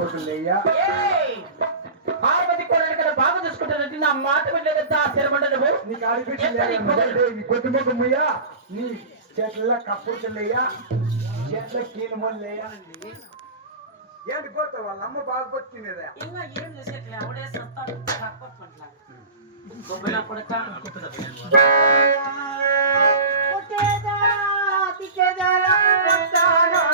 కొడుకులయ్యా పార్వతి కూడా ఇక్కడ బాగా చూసుకుంటానంటే నా మాట వెళ్ళేదా శరమండ నువ్వు నీకు ఆడిపించి కొద్దిమొక్కమయ్యా నీ చెట్ల కప్పుడులయ్యా చెట్ల కీలమల్లయ్యా ఏంటి కొత్త వాళ్ళ అమ్మ బాగా కొట్టినదా ఇంకా ఏం చేసేట్లే అవడే సత్తాడు తప్పట్లా కొబ్బెల కొడక కొట్టేదా తికేదాలా కొట్టానా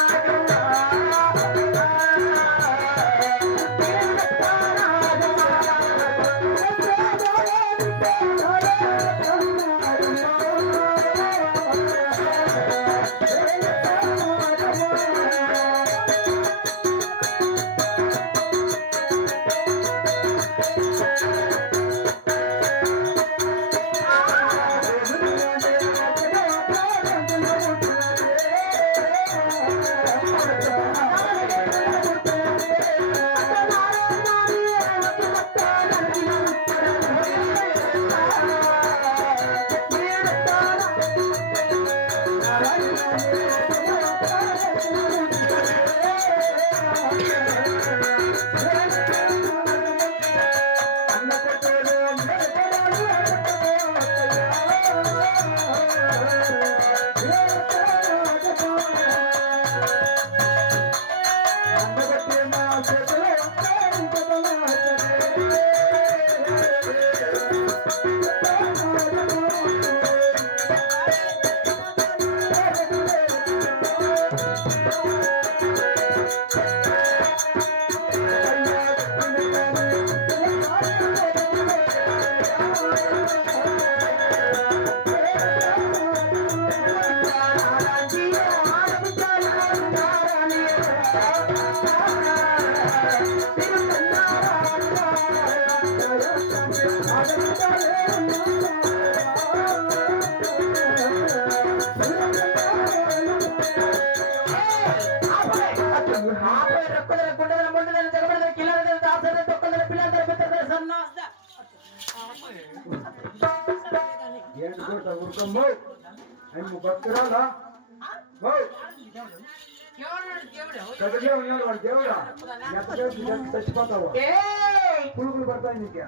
భక్తురాలా కదలే ఉన్నాడు వాడు దేవుడా చచ్చిపోతావా పురుగులు పడతాయి నీకే